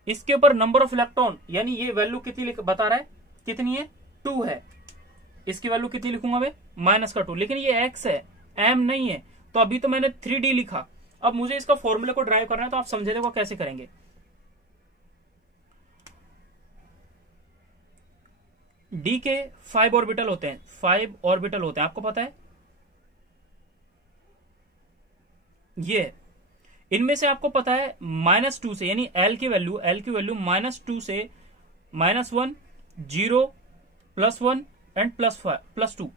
इसके ऊपर नंबर ऑफ इलेक्ट्रॉन, यानी ये वैल्यू कितनी बता रहा है, कितनी है 2 है, इसकी वैल्यू कितनी लिखूंगा मैं -2, लेकिन ये एक्स है एम नहीं है, तो अभी तो मैंने 3D लिखा। अब मुझे इसका फॉर्मूले को ड्राइव करना है, तो आप समझे देखो कैसे करेंगे। डी के 5 ऑर्बिटल होते हैं, 5 ऑर्बिटल होते हैं, आपको पता है ये। इनमें से आपको पता है -2 से, यानी एल की वैल्यू -2 से -1 0 +1 एंड +2,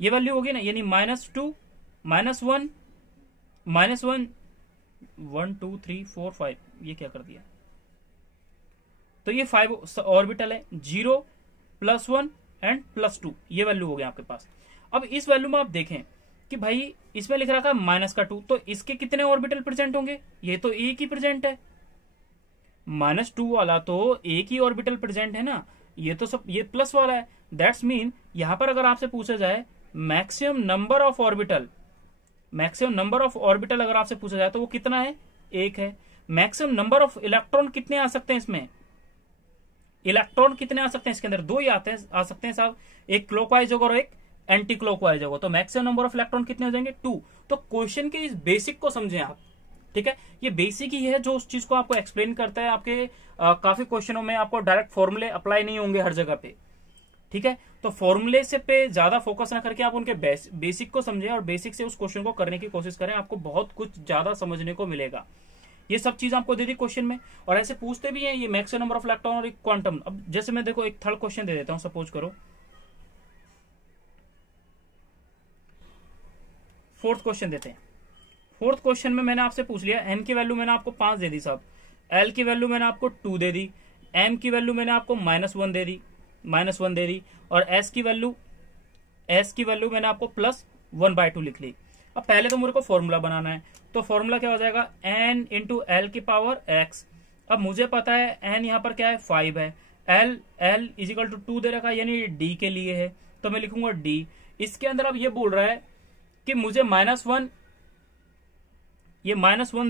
ये वैल्यू होगी ना, यानी -2 -1 1 2 3 4 5, ये क्या कर दिया, तो ये 5 ऑर्बिटल है, 0 +1 एंड +2, ये वैल्यू हो गया आपके पास। अब इस वैल्यू में आप देखें कि भाई इसमें लिख रखा है -2, तो इसके कितने ऑर्बिटल प्रेजेंट होंगे, ये तो एक ही प्रेजेंट है, -2 वाला तो एक ही ऑर्बिटल प्रेजेंट है ना, ये तो सब ये प्लस वाला है। दैट्स मीन यहां पर अगर आपसे पूछा जाए मैक्सिमम नंबर ऑफ ऑर्बिटल, अगर आपसे पूछा जाए तो वो कितना है, 1 है। मैक्सिमम नंबर ऑफ इलेक्ट्रॉन कितने आ सकते हैं इसमें, इलेक्ट्रॉन कितने आ सकते हैं इसके अंदर, 2 ही आ सकते हैं साहब, एक क्लॉकवाइज होगा और एक एंटी क्लॉकवाइज होगा, तो मैक्सिमम नंबर ऑफ इलेक्ट्रॉन कितने हो जाएंगे 2। तो क्वेश्चन के इस बेसिक को समझें आप। ठीक है, ये बेसिक ही है जो उस चीज को आपको एक्सप्लेन करता है। आपके काफी क्वेश्चनों में आपको डायरेक्ट फॉर्मूले अप्लाई नहीं होंगे हर जगह पे। ठीक है, तो फॉर्मूले से पे ज्यादा फोकस ना करके आप उनके बेसिक को समझें और बेसिक से उस क्वेश्चन को करने की कोशिश करें, आपको बहुत कुछ ज्यादा समझने को मिलेगा। ये सब चीज आपको दे दी क्वेश्चन में, और ऐसे पूछते भी हैं ये मैक्सिमम नंबर ऑफ इलेक्ट्रॉन और क्वांटम। अब जैसे मैं देखो एक थर्ड क्वेश्चन दे देता हूं, सपोज करो 4th क्वेश्चन देते हैं। 4th क्वेश्चन में मैंने आपसे पूछ लिया एन की वैल्यू मैंने आपको 5 दे दी साहब, एल की वैल्यू मैंने आपको 2 दे दी, एम की वैल्यू मैंने आपको -1 दे दी, और एस की वैल्यू मैंने आपको +1/2 लिख ली। अब पहले तो मेरे को फॉर्मूला बनाना है, तो फॉर्मूला क्या हो जाएगा n इंटू एल की पावर x। अब मुझे पता है n यहाँ पर क्या है 5 है, l इज इक्वल टू 2 दे रखा है, यानी d के लिए है, तो मैं लिखूंगा d। इसके अंदर अब ये बोल रहा है कि मुझे -1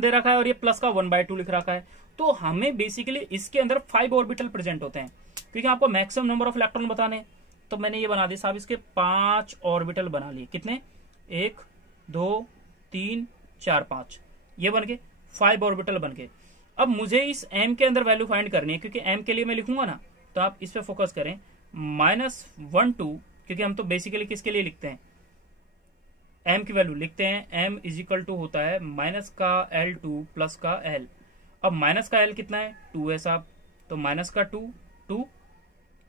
दे रखा है और ये प्लस का 1/2 लिख रखा है, तो हमें बेसिकली इसके अंदर 5 ऑर्बिटल प्रेजेंट होते हैं, क्योंकि आपको मैक्सिमम नंबर ऑफ इलेक्ट्रॉन बताने हैं। तो मैंने ये बना दिया साहब, इसके 5 ऑर्बिटल बना लिए। कितने? 1 2 3 4 5, ये बन के 5 ऑर्बिटल बन के। अब मुझे इस m के अंदर वैल्यू फाइंड करनी है, क्योंकि m के लिए मैं लिखूंगा ना, तो आप इस पे फोकस करें। -1 2, क्योंकि हम तो बेसिकली किसके लिए लिखते हैं, m की वैल्यू लिखते हैं। m इज इक्वल टू होता है माइनस का L2 प्लस का L। अब माइनस का L कितना है? 2 है साहब, तो माइनस का 2 2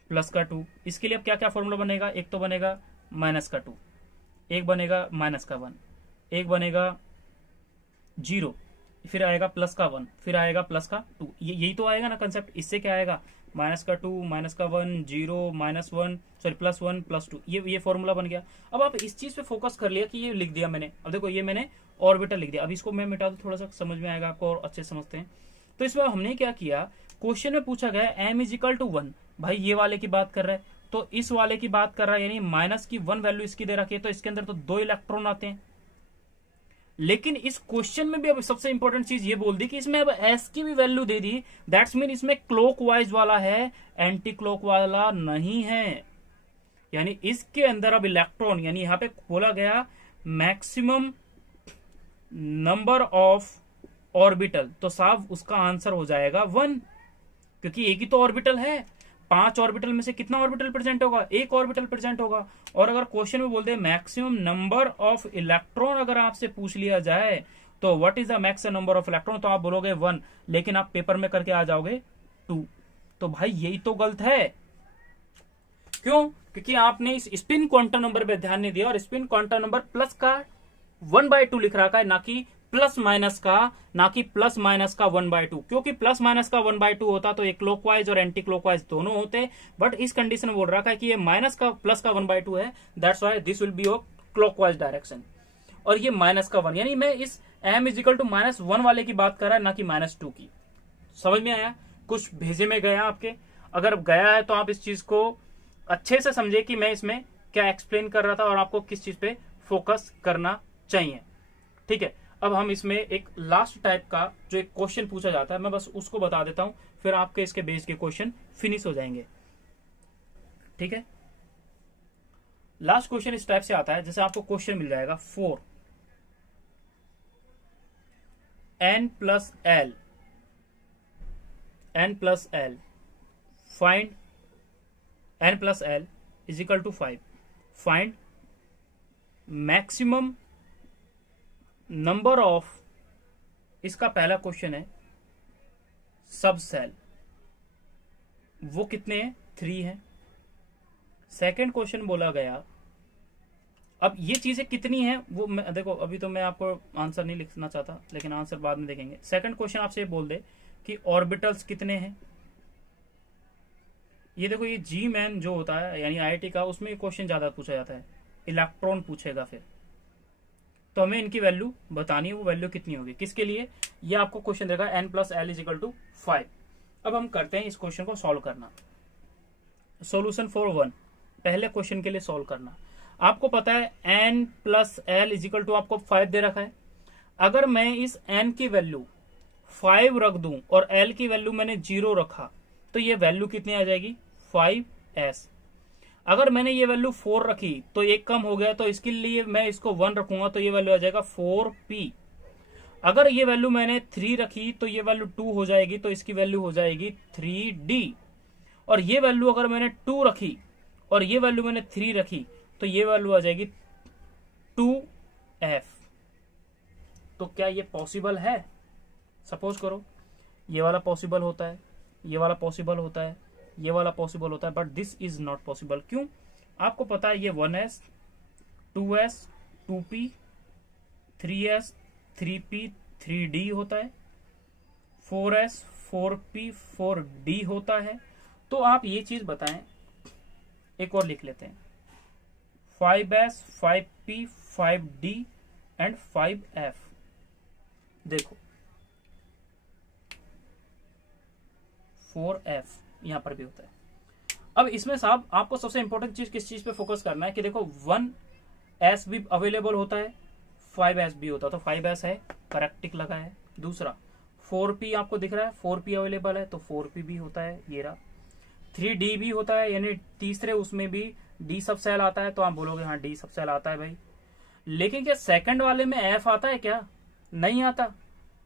प्लस का 2। इसके लिए अब क्या क्या फॉर्मूला बनेगा? एक तो बनेगा माइनस का 2, एक बनेगा माइनस का 1, एक बनेगा 0, फिर आएगा प्लस का 1, फिर आएगा प्लस का 2। यही तो आएगा ना कंसेप्ट। इससे क्या आएगा? माइनस का 2 माइनस का 1 0 माइनस 1 सॉरी प्लस 1 प्लस 2, ये फॉर्मूला बन गया। अब आप इस चीज पे फोकस कर लिया कि ये लिख दिया मैंने। अब देखो ये मैंने ऑर्बिटल लिख दिया। अब इसको मैं मिटा दूं, थोड़ा सा समझ में आएगा आपको और अच्छे समझते हैं। तो इसमें हमने क्या किया, क्वेश्चन में पूछा गया m इज इक्वल टू 1, भाई ये वाले की बात कर रहा है, तो इस वाले की बात कर रहा है, यानी माइनस की 1 वैल्यू इसकी दे रखी है, तो इसके अंदर तो 2 इलेक्ट्रॉन आते हैं। लेकिन इस क्वेश्चन में भी अब सबसे इंपॉर्टेंट चीज ये बोल दी कि इसमें अब s की भी value they the. That's mean इसमें क्लॉकवाइज वाला है, एंटी क्लॉक वाला नहीं है। यानी इसके अंदर अब इलेक्ट्रॉन, यानी यहां पे बोला गया मैक्सिमम नंबर ऑफ ऑर्बिटल, तो साफ उसका आंसर हो जाएगा 1, क्योंकि एक ही तो ऑर्बिटल है। 5 ऑर्बिटल में से कितना ऑर्बिटल प्रेजेंट होगा? 1 ऑर्बिटल प्रेजेंट होगा। और अगर क्वेश्चन में बोल दे मैक्सिमम नंबर ऑफ इलेक्ट्रॉन, अगर आपसे पूछ लिया जाए तो what is the maximum number of electron, तो आप बोलोगे 1, लेकिन आप पेपर में करके आ जाओगे 2। तो भाई यही तो गलत है। क्यों? क्योंकि आपने इस स्पिन क्वांटम नंबर पे ध्यान नहीं दिया, और स्पिन क्वांटम नंबर प्लस का 1/2 लिख रखा है, ना कि प्लस माइनस का, ना कि प्लस माइनस का 1/2। क्योंकि प्लस माइनस का 1/2 होता तो ये क्लॉकवाइज और एंटी क्लॉकवाइज दोनों होते, बट इस कंडीशन में बोल रहा है कि ये माइनस का प्लस का 1/2 है, that's why this will B of clockwise direction. और ये माइनस का 1, यानी मैं इस m इज इक्वल टू -1 वाले की बात कर रहा है, ना कि -2 की। समझ में आया? कुछ भेजे में गया आपके? अगर गया है तो आप इस चीज को अच्छे से समझे कि मैं इसमें क्या एक्सप्लेन कर रहा था और आपको किस चीज पे फोकस करना चाहिए। ठीक है, अब हम इसमें एक लास्ट टाइप का जो एक क्वेश्चन पूछा जाता है, मैं बस उसको बता देता हूं, फिर आपके इसके बेस के क्वेश्चन फिनिश हो जाएंगे। ठीक है, लास्ट क्वेश्चन इस टाइप से आता है, जैसे आपको क्वेश्चन मिल जाएगा 4 n plus l find n plus l is equal to 5, find maximum number of, इसका पहला क्वेश्चन है सब सेल, वो कितने हैं? 3 हैं। सेकंड क्वेश्चन बोला गया, अब ये चीजें कितनी हैं वो देखो, अभी तो मैं आपको आंसर नहीं लिखना चाहता, लेकिन आंसर बाद में देखेंगे। सेकंड क्वेश्चन आपसे ये बोल दे कि ऑर्बिटल्स कितने हैं। ये देखो, ये जी मैन जो होता है यानी IIT का, उसमें क्वेश्चन ज्यादा पूछा जाता है, इलेक्ट्रॉन पूछेगा फिर, तो हमें इनकी वैल्यू बतानी है, वो वैल्यू कितनी होगी, किसके लिए? ये आपको क्वेश्चन देगा n plus l is equal to 5। अब हम करते हैं इस क्वेश्चन को सॉल्व करना। सॉल्यूशन फॉर 1, पहले क्वेश्चन के लिए सॉल्व करना। आपको पता है n plus l is equal to आपको 5 दे रखा है। अगर मैं इस n की वैल्यू 5 रख दूं और l की वैल्यू मैंने 0 रखा, तो ये वैल्यू कितनी आ जाएगी? 5s। अगर मैंने ये वैल्यू 4 रखी तो एक कम हो गया, तो इसके लिए मैं इसको 1 रखूंगा, तो ये वैल्यू आ जाएगा 4p। अगर ये वैल्यू मैंने 3 रखी तो ये वैल्यू 2 हो जाएगी, तो इसकी वैल्यू हो जाएगी 3d। और ये वैल्यू अगर मैंने 2 रखी और ये वैल्यू मैंने 3 रखी, तो ये वैल्यू आ जाएगी 2f। तो क्या ये पॉसिबल है? सपोज करो ये वाला पॉसिबल होता है, ये वाला पॉसिबल होता है, ये वाला पॉसिबल होता है, but this is not possible. क्यों? आपको पता है ये 1s 2s 2p 3s 3p 3d होता है, 4s 4p 4d होता है। तो आप ये चीज बताएं, एक और लिख लेते हैं, 5s 5p 5d and 5f। देखो 4f यहां पर भी होता है। अब इसमें साहब आपको सबसे इंपॉर्टेंट चीज किस चीज पे फोकस करना है कि देखो 1s भी अवेलेबल होता है, 5s भी होता है, तो 5s है, करेक्ट टिक लगा है। दूसरा 4p आपको दिख रहा है, 4p अवेलेबल है तो 4p भी होता है, ये रहा। 3d भी होता है, यानी तीसरे उसमें भी d सब सेल आता है, तो आप बोलोगे हाँ d सब सेल आता है भाई। लेकिन क्या सेकंड वाले में f आता है क्या? नहीं आता।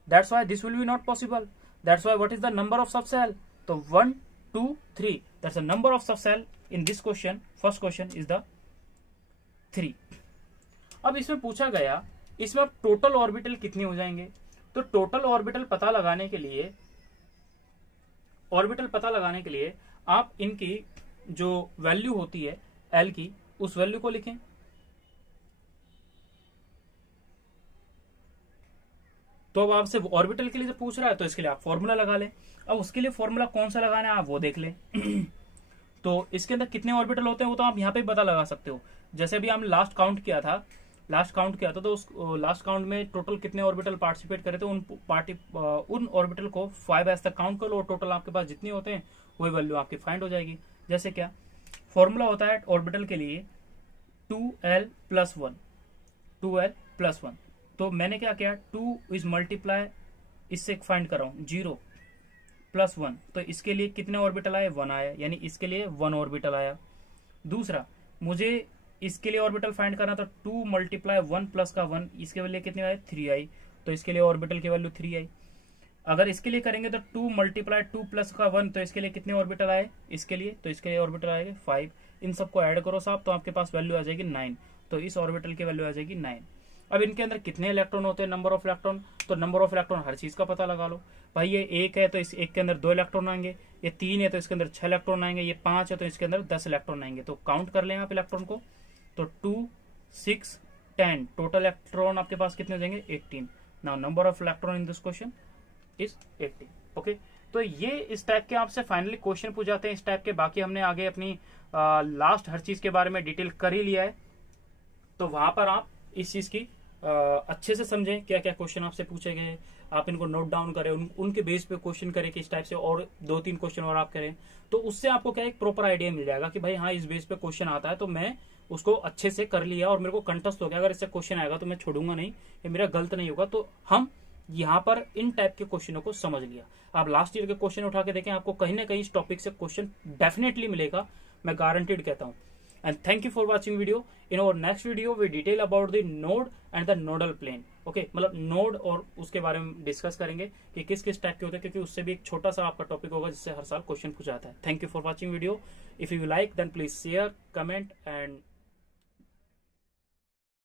That's why this will be not possible. That's why what is the number of sub cell? तो 1 2 3, that's the number of sub cell in this question. First question is the 3। अब इसमें पूछा गया इसमें अब टोटल ऑर्बिटल कितने हो जाएंगे? तो टोटल ऑर्बिटल पता लगाने के लिए आप इनकी जो वैल्यू होती है L की, उस वैल्यू को लिखें। तो अब आपसे ऑर्बिटल के लिए पूछ रहा है तो इसके लिए आप फॉर्मूला लगा लें। अब उसके लिए फॉर्मूला कौन सा लगाना है आप वो देख लें। तो इसके अंदर कितने ऑर्बिटल होते हैं वो तो आप यहाँ पे पता लगा सकते हो। जैसे अभी हमने लास्ट काउंट किया था तो उस लास्ट काउंट में टोटल कितने ऑर्बिटल पार्टिसिपेट करे थे, उन ऑर्बिटल को 5s तक काउंट कर लो, टोटल आपके पास जितने होते हैं वही वैल्यू आपकी फाइंड हो जाएगी। जैसे क्या फॉर्मूला होता है ऑर्बिटल के लिए 2l+1, 2l+1। तो मैंने क्या किया, 2 इज मल्टीप्लाई, इससे फाइंड कर रहा हूं 0+1, तो इसके लिए कितने ऑर्बिटल आए? 1 आया, यानी इसके लिए 1 ऑर्बिटल आया। दूसरा मुझे इसके लिए ऑर्बिटल फाइंड करना था, 2 × 1 + 1, इसके लिए कितने आए? 3 आई, तो इसके लिए ऑर्बिटल की वैल्यू 3 आई। अगर इसके लिए करेंगे तो 2 × 2 + 1, तो इसके लिए कितने ऑर्बिटल आए? इसके लिए, तो इसके लिए ऑर्बिटल आएगा 5। इन सबको ऐड करो साहब, तो आपके पास वैल्यू आ जाएगी 9, तो इस ऑर्बिटल की वैल्यू आ जाएगी 9। अब इनके अंदर कितने इलेक्ट्रॉन होते हैं, नंबर ऑफ इलेक्ट्रॉन, तो नंबर ऑफ इलेक्ट्रॉन हर चीज का पता लगा लो भाई। ये 1 है तो इस 1 के अंदर 2 इलेक्ट्रॉन आएंगे, ये 3 है तो इसके अंदर 6 इलेक्ट्रॉन आएंगे, ये 5 है तो इसके अंदर 10 इलेक्ट्रॉन आएंगे। तो काउंट कर लें आप इलेक्ट्रॉन को, तो 2 6 10, टोटल इलेक्ट्रॉन आपके पास कितने हो जाएंगे? 18। Now number of electron in this question is 18। Okay, तो ये इस टाइप के आपसे फाइनली क्वेश्चन पूछ जाते हैं इस टाइप के। बाकी हमने आगे अपनी लास्ट हर चीज के बारे में डिटेल कर ही लिया है, तो वहां पर आप इस चीज की अच्छे से समझें क्या क्या क्वेश्चन आपसे पूछे गए, आप इनको नोट डाउन करें, उनके बेस पे क्वेश्चन करें कि इस टाइप से और 2-3 क्वेश्चन और आप करें, तो उससे आपको क्या एक प्रॉपर आइडिया मिल जाएगा कि भाई हाँ इस बेस पे क्वेश्चन आता है तो मैं उसको अच्छे से कर लिया और मेरे को कंटस्ट हो गया। अगर इससे क्वेश्चन आएगा तो मैं छोड़ूंगा नहीं, ये मेरा गलत नहीं होगा। तो हम यहाँ पर इन टाइप के क्वेश्चनों को समझ लिया। आप लास्ट ईयर के क्वेश्चन उठा के देखें, आपको कहीं ना कहीं इस टॉपिक से क्वेश्चन डेफिनेटली मिलेगा, मैं गारंटीड कहता हूँ। And thank you for watching video. In our next video we detail about the node and the nodal plane. Okay, मतलब नोड और उसके बारे में डिस्कस करेंगे कि किस किस टाइप के होते हैं, क्योंकि उससे भी एक छोटा सा आपका टॉपिक होगा जिससे हर साल क्वेश्चन पूछा जाता है। Thank you for watching video. If you like then please share, comment and